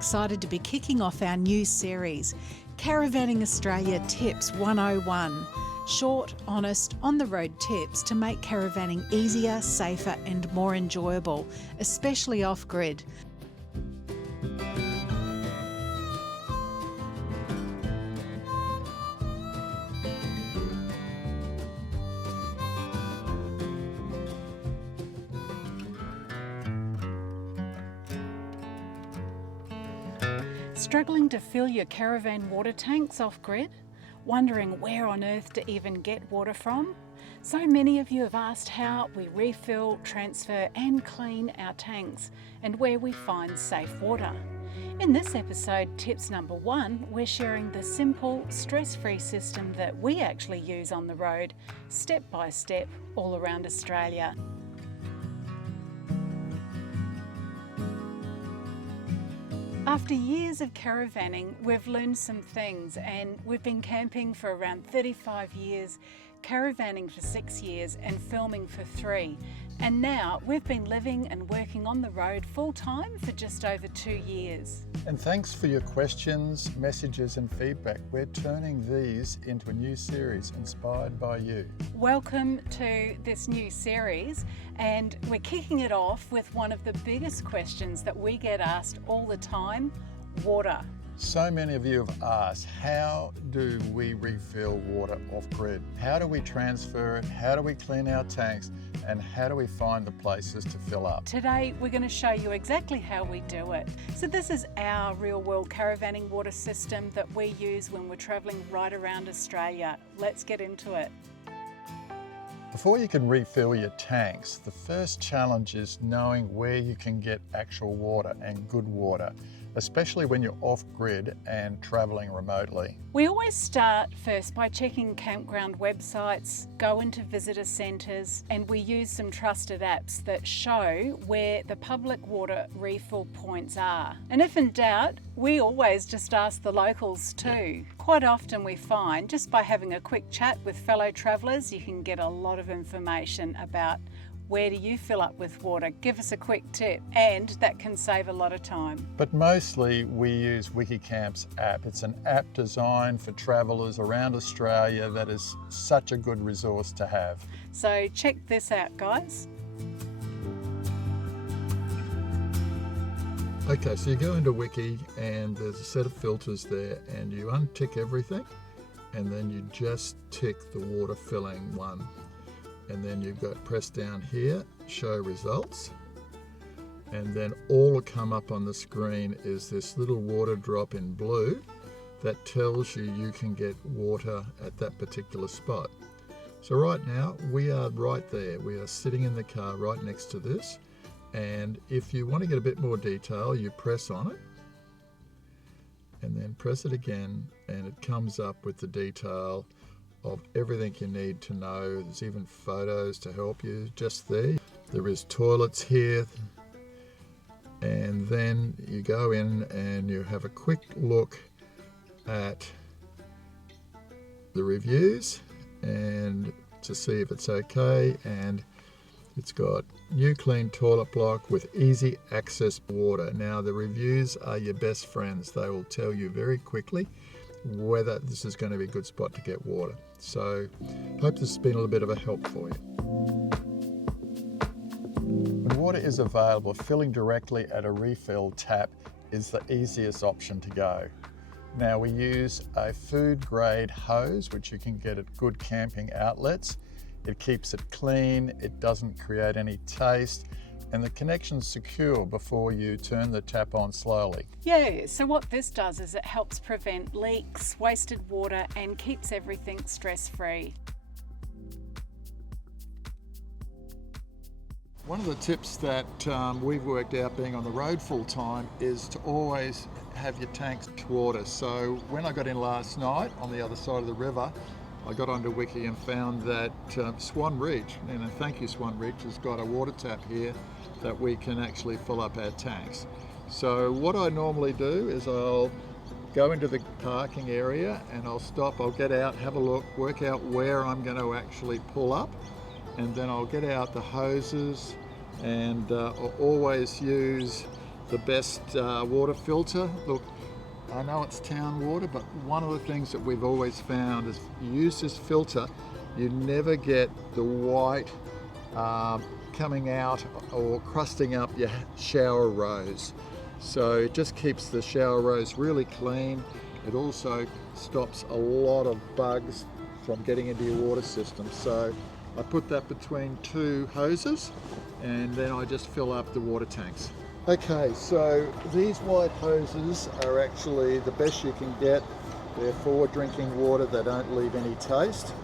excited to be kicking off our new series, Caravanning Australia Tips 101. Short, honest, on-the-road tips to make caravanning easier, safer and more enjoyable, especially off-grid. Struggling to fill your caravan water tanks off-grid? Wondering where on earth to even get water from? So many of you have asked how we refill, transfer and clean our tanks and where we find safe water. In this episode, tips number 1, we're sharing the simple, stress-free system that we actually use on the road, step by step, all around Australia. After years of caravanning, we've learned some things, and we've been camping for around 35 years, caravanning for 6 years and filming for 3. And now we've been living and working on the road full time for just over 2 years. And thanks for your questions, messages and feedback. We're turning these into a new series inspired by you. Welcome to this new series, and we're kicking it off with one of the biggest questions that we get asked all the time: water. So many of you have asked, how do we refill water off-grid? How do we transfer it? How do we clean our tanks? And how do we find the places to fill up? Today we're going to show you exactly how we do it. So this is our real-world caravanning water system that we use when we're travelling right around Australia. Let's get into it. Before you can refill your tanks, the first challenge is knowing where you can get actual water and good water, especially when you're off-grid and travelling remotely. We always start first by checking campground websites, go into visitor centres, and we use some trusted apps that show where the public water refill points are. And if in doubt, we always just ask the locals too. Quite often we find, just by having a quick chat with fellow travellers, you can get a lot of information about where do you fill up with water. Give us a quick tip, and that can save a lot of time. But mostly we use Wikicamp's app. It's an app designed for travellers around Australia that is such a good resource to have. So check this out, guys. Okay, so you go into Wiki and there's a set of filters there, and you untick everything and then you just tick the water filling one. And then you've got press down here, show results. And then all that come up on the screen is this little water drop in blue that tells you you can get water at that particular spot. So right now we are right there. We are sitting in the car right next to this. And if you want to get a bit more detail, you press on it and then press it again, and it comes up with the detail of everything you need to know. There's even photos to help you just there. There is toilets here, and then you go in and you have a quick look at the reviews and to see if it's okay. And it's got new clean toilet block with easy access water. Now the reviews are your best friends. They will tell you very quickly whether this is going to be a good spot to get water. So hope this has been a little bit of a help for you. When water is available, filling directly at a refill tap is the easiest option to go. Now we use a food grade hose, which you can get at good camping outlets. It keeps it clean, it doesn't create any taste, and the connection's secure before you turn the tap on slowly. Yeah, so what this does is it helps prevent leaks, wasted water, and keeps everything stress-free. One of the tips that we've worked out being on the road full time is to always have your tanks water. So when I got in last night on the other side of the river, I got onto Wiki and found that Swan Reach, and thank you Swan Reach, has got a water tap here that we can actually fill up our tanks. So what I normally do is I'll go into the parking area and I'll stop, I'll get out, have a look, work out where I'm going to actually pull up, and then I'll get out the hoses and I'll always use the best water filter. Look, I know it's town water, but one of the things that we've always found is you use this filter, you never get the white coming out or crusting up your shower rose. So it just keeps the shower rose really clean. It also stops a lot of bugs from getting into your water system. So I put that between two hoses and then I just fill up the water tanks. Okay, so these white hoses are actually the best you can get. They're for drinking water, they don't leave any taste.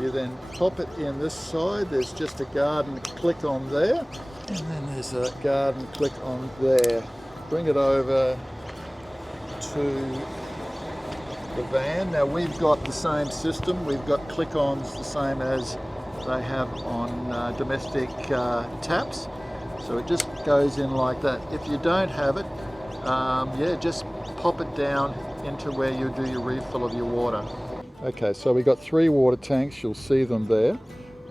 You then pop it in this side, there's just a garden click on there, and then there's a garden click on there. Bring it over to the van. Now we've got the same system, we've got click-ons the same as they have on domestic taps. So it just goes in like that. If you don't have it, yeah, just pop it down into where you do your refill of your water. Okay, so we've got 3 water tanks, you'll see them there,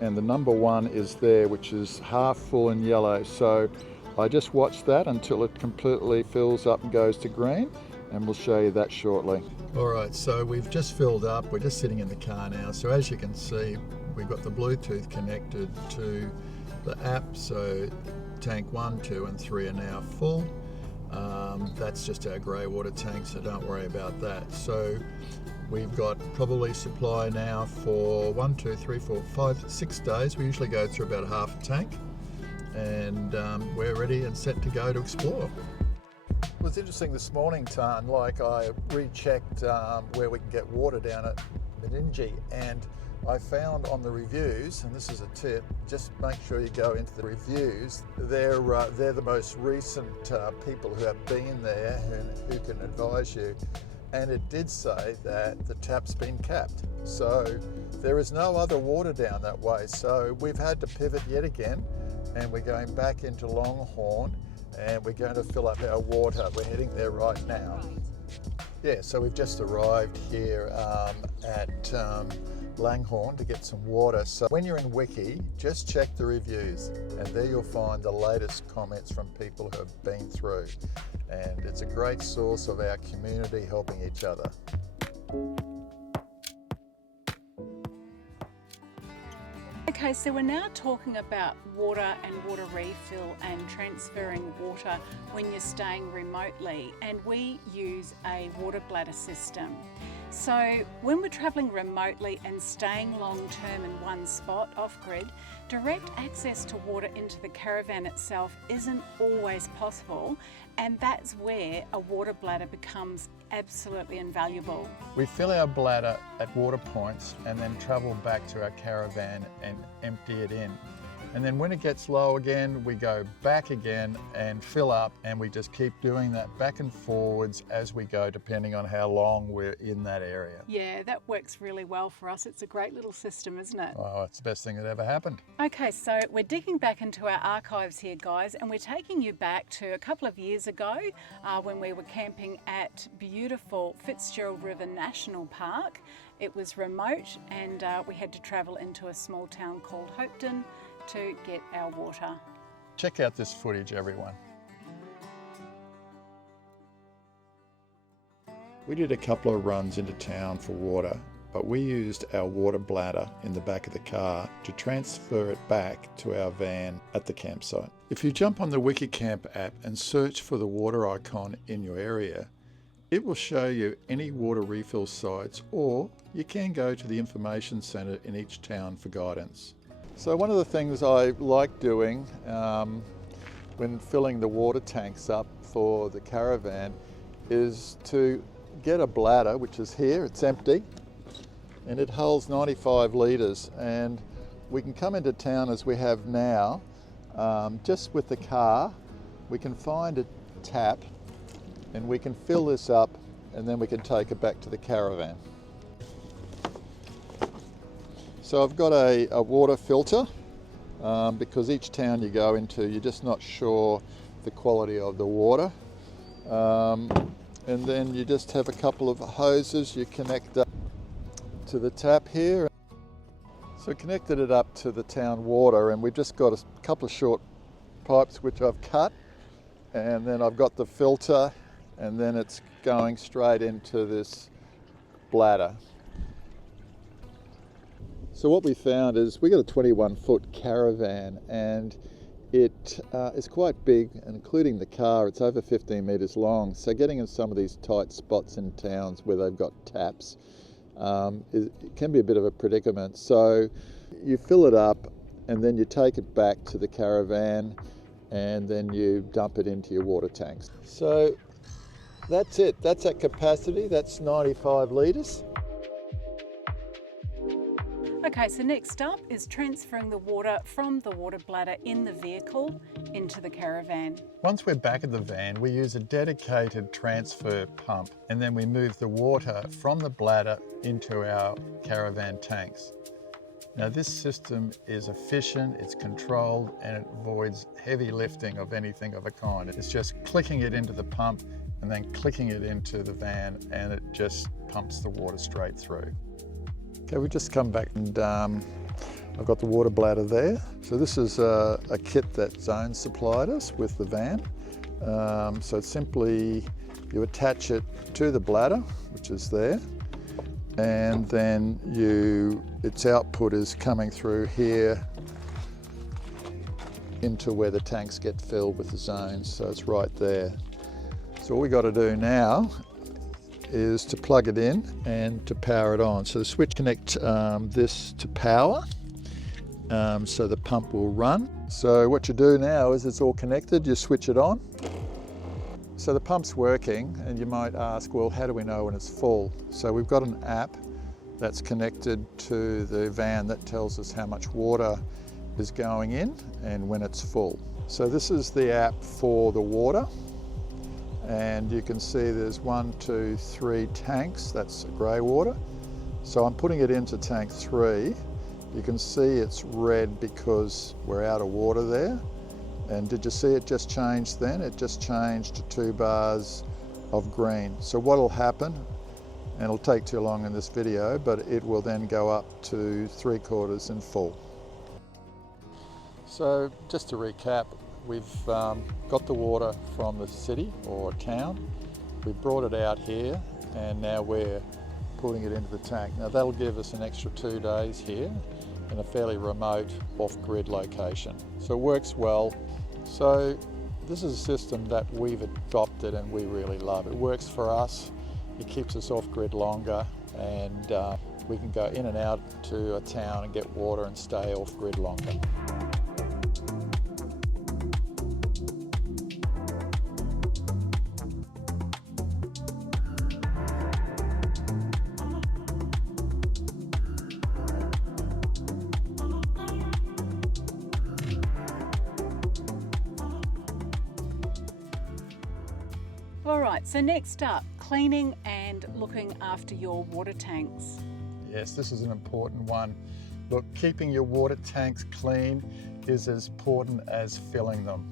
and the number 1 is there, which is half full in yellow. So I just watch that until it completely fills up and goes to green, and we'll show you that shortly. All right, so we've just filled up, we're just sitting in the car now. So as you can see, we've got the Bluetooth connected to the app, so tank 1, 2 and 3 are now full. That's just our grey water tank, so don't worry about that. So we've got probably supply now for 1, 2, 3, 4, 5, 6 days. We usually go through about half a tank, and we're ready and set to go to explore. It was interesting this morning, Tan, like I rechecked where we can get water down at Meningie, and I found on the reviews, and this is a tip, just make sure you go into the reviews. They're the most recent people who have been there and who can advise you. And it did say that the tap's been capped. So there is no other water down that way. So we've had to pivot yet again, and we're going back into Longhorn, and we're going to fill up our water. We're heading there right now. Yeah, so we've just arrived here at Langhorne to get some water. So when you're in Wiki, just check the reviews, and there you'll find the latest comments from people who have been through. And it's a great source of our community helping each other. Okay, so we're now talking about water and water refill and transferring water when you're staying remotely, and we use a water bladder system. So when we're travelling remotely and staying long term in one spot off-grid, direct access to water into the caravan itself isn't always possible, and that's where a water bladder becomes absolutely invaluable. We fill our bladder at water points and then travel back to our caravan and empty it in. And then when it gets low again, we go back again and fill up, and we just keep doing that back and forwards as we go, depending on how long we're in that area. Yeah, that works really well for us. It's a great little system, isn't it? Oh, it's the best thing that ever happened. Okay, so we're digging back into our archives here, guys, and we're taking you back to a couple of years ago when we were camping at beautiful Fitzgerald River National Park. It was remote, and we had to travel into a small town called Hopeton to get our water. Check out this footage, everyone. We did a couple of runs into town for water, but we used our water bladder in the back of the car to transfer it back to our van at the campsite. If you jump on the Wikicamp app and search for the water icon in your area, it will show you any water refill sites, or you can go to the information centre in each town for guidance. So one of the things I like doing when filling the water tanks up for the caravan is to get a bladder, which is here, it's empty, and it holds 95 litres, and we can come into town as we have now, just with the car. We can find a tap and we can fill this up, and then we can take it back to the caravan. So I've got a water filter because each town you go into, you're just not sure the quality of the water. And then you just have a couple of hoses you connect up to the tap here. So connected it up to the town water, and we've just got a couple of short pipes which I've cut, and then I've got the filter, and then it's going straight into this bladder. So what we found is we got a 21-foot caravan, and it is quite big, including the car. It's over 15 metres long. So getting in some of these tight spots in towns where they've got taps, it can be a bit of a predicament. So you fill it up, and then you take it back to the caravan, and then you dump it into your water tanks. So that's it. That's at capacity. That's 95 litres. Okay, so next up is transferring the water from the water bladder in the vehicle into the caravan. Once we're back at the van, we use a dedicated transfer pump, and then we move the water from the bladder into our caravan tanks. Now this system is efficient, it's controlled, and it avoids heavy lifting of anything of a kind. It's just clicking it into the pump and then clicking it into the van, and it just pumps the water straight through. Okay, we just come back, and I've got the water bladder there. So this is a kit that Zone supplied us with the van. So it's simply, you attach it to the bladder, which is there, and then its output is coming through here into where the tanks get filled with the Zones. So it's right there. So all we got to do now is to plug it in and to power it on. So the switch connect this to power, so the pump will run. So what you do now is it's all connected, you switch it on. So the pump's working, and you might ask, well, how do we know when it's full? So we've got an app that's connected to the van that tells us how much water is going in and when it's full. So this is the app for the water. And you can see there's 1, 2, 3 tanks, that's grey water. So I'm putting it into tank 3. You can see it's red because we're out of water there. And did you see it just changed then? It just changed to 2 bars of green. So what'll happen, and it'll take too long in this video, but it will then go up to 3/4 in full. So just to recap, we've got the water from the city or town. We've brought it out here, and now we're putting it into the tank. Now that'll give us an extra 2 days here in a fairly remote off-grid location. So it works well. So this is a system that we've adopted and we really love. It works for us, it keeps us off-grid longer, and we can go in and out to a town and get water and stay off-grid longer. All right, so next up, cleaning and looking after your water tanks. Yes, this is an important one. Look, keeping your water tanks clean is as important as filling them.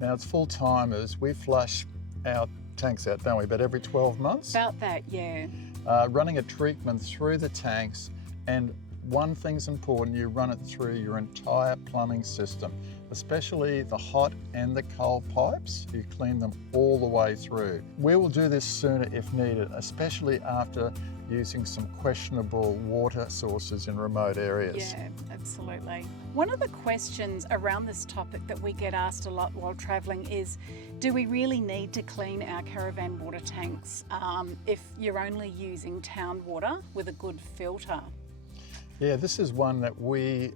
Now it's full timers. We flush our tanks out, don't we, about every 12 months? About that, yeah. Running a treatment through the tanks, and one thing's important, you run it through your entire plumbing system, especially the hot and the cold pipes. You clean them all the way through. We will do this sooner if needed, especially after using some questionable water sources in remote areas. Yeah, absolutely. One of the questions around this topic that we get asked a lot while travelling is, do we really need to clean our caravan water tanks if you're only using town water with a good filter? Yeah, this is one that we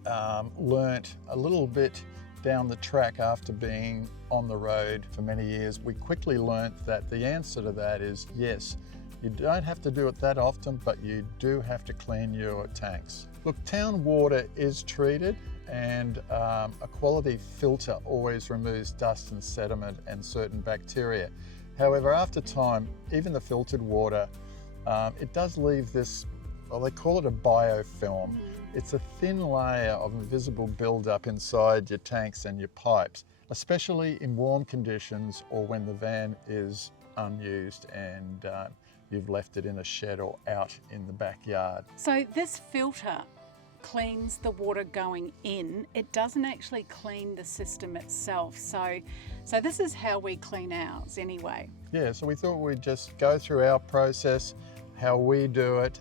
learnt a little bit down the track after being on the road for many years. We quickly learnt that the answer to that is yes. You don't have to do it that often, but you do have to clean your tanks. Look, town water is treated, and a quality filter always removes dust and sediment and certain bacteria. However, after time, even the filtered water, it does leave this, well, they call it a biofilm. It's a thin layer of invisible buildup inside your tanks and your pipes, especially in warm conditions or when the van is unused and you've left it in a shed or out in the backyard. So this filter, cleans the water going in. It doesn't actually clean the system itself. So this is how we clean ours anyway. Yeah, so we thought we'd just go through our process, how we do it.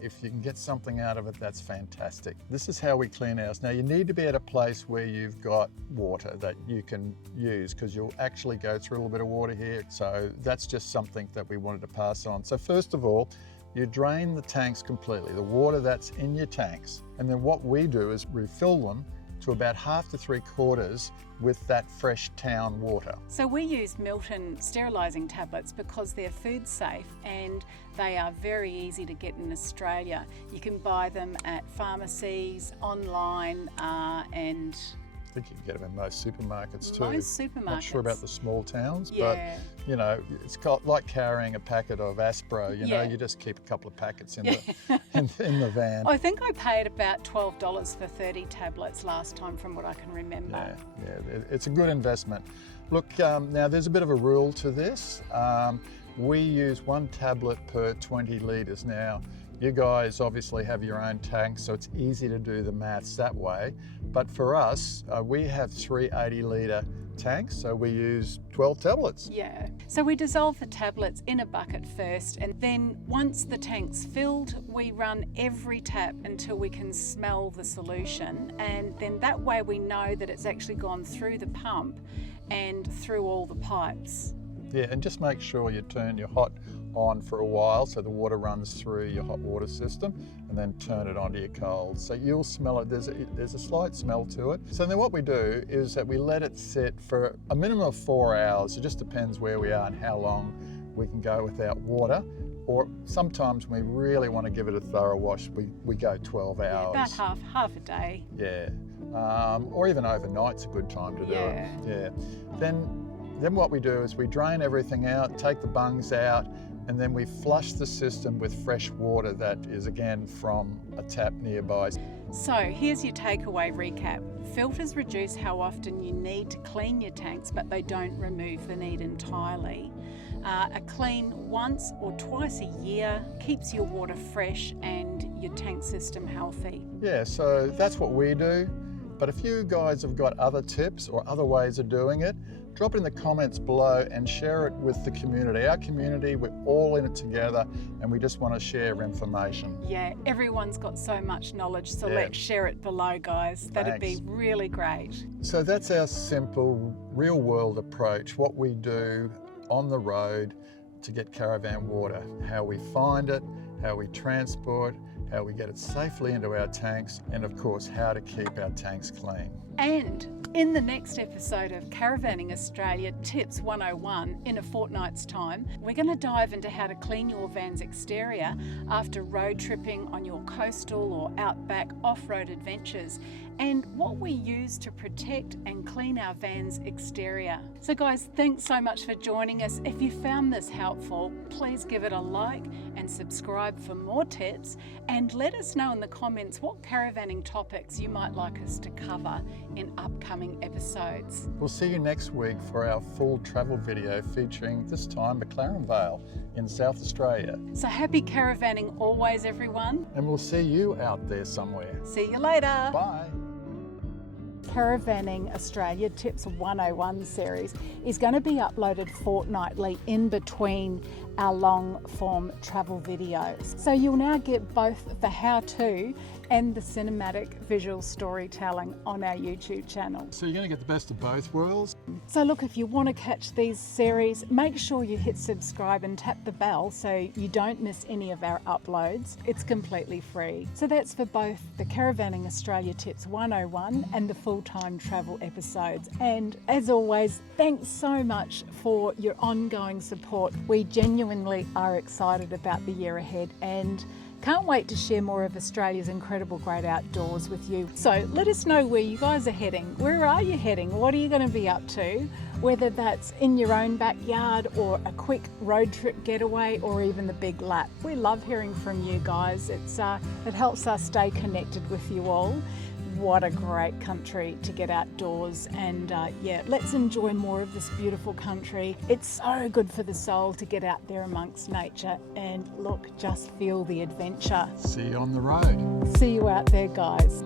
If you can get something out of it, that's fantastic. This is how we clean ours. Now you need to be at a place where you've got water that you can use, because you'll actually go through a little bit of water here. So that's just something that we wanted to pass on. So first of all, you drain the tanks completely, the water that's in your tanks. And then what we do is refill them to about 1/2 to 3/4 with that fresh town water. So we use Milton sterilising tablets because they're food safe and they are very easy to get in Australia. You can buy them at pharmacies, online, and I think you can get them in most supermarkets too. most supermarkets. Not sure about the small towns, Yeah. but you know, it's got like carrying a packet of Aspro. You know, Yeah. you just keep a couple of packets in in the van. I think I paid about $12 for 30 tablets last time, from what I can remember. Yeah, it's a good investment. Look, now there's a bit of a rule to this. We use 1 tablet per 20 litres. Now, you guys obviously have your own tanks, so it's easy to do the maths that way. But for us, we have 3 80-litre tanks, so we use 12 tablets. Yeah. So we dissolve the tablets in a bucket first, and then once the tank's filled, we run every tap until we can smell the solution, and then that way we know that it's actually gone through the pump and through all the pipes. Yeah, and just make sure you turn your hot on for a while so the water runs through your hot water system, and then turn it onto your cold. So you'll smell it, there's a slight smell to it. So then what we do is that we let it sit for a minimum of 4 hours. It just depends where we are and how long we can go without water. Or sometimes when we really want to give it a thorough wash, we go 12 hours. Yeah, about half a day. Yeah, or even overnight's a good time to do it. Yeah. Then what we do is we drain everything out, take the bungs out, and then we flush the system with fresh water that is again from a tap nearby. So here's your takeaway recap. Filters reduce how often you need to clean your tanks, but they don't remove the need entirely. A clean once or twice a year keeps your water fresh and your tank system healthy. Yeah, so that's what we do. But if you guys have got other tips or other ways of doing it, drop it in the comments below and share it with the community. Our community, we're all in it together, and we just want to share information. Yeah, everyone's got so much knowledge, so Yeah. let's share it below, guys. That'd Thanks. be really great. So that's our simple, real-world approach, what we do on the road to get caravan water, how we find it, how we transport, how we get it safely into our tanks, and of course, how to keep our tanks clean. And in the next episode of Caravanning Australia Tips 101, in a fortnight's time, we're going to dive into how to clean your van's exterior after road tripping on your coastal or outback off-road adventures, and what we use to protect and clean our van's exterior. So guys, thanks so much for joining us. If you found this helpful, please give it a like and subscribe for more tips, and let us know in the comments what caravanning topics you might like us to cover in upcoming episodes. We'll see you next week for our full travel video featuring this time McLaren Vale in South Australia. So happy caravanning always, everyone. And we'll see you out there somewhere. See you later. Bye. Caravanning Australia Tips 101 series is going to be uploaded fortnightly in between our long form travel videos. So you'll now get both the how-to and the cinematic visual storytelling on our YouTube channel. So you're going to get the best of both worlds. So look, if you want to catch these series, make sure you hit subscribe and tap the bell so you don't miss any of our uploads. It's completely free. So that's for both the Caravanning Australia Tips 101 and the full-time travel episodes. And as always, thanks so much for your ongoing support. We genuinely are excited about the year ahead and can't wait to share more of Australia's incredible great outdoors with you. So let us know where you guys are heading. Where are you heading? What are you going to be up to? Whether that's in your own backyard or a quick road trip getaway or even the big lap. We love hearing from you guys. It helps us stay connected with you all. what a great country to get outdoors, and yeah, let's enjoy more of this beautiful country. It's so good for the soul to get out there amongst nature and look, just feel the adventure. See you on the road. See you out there, guys.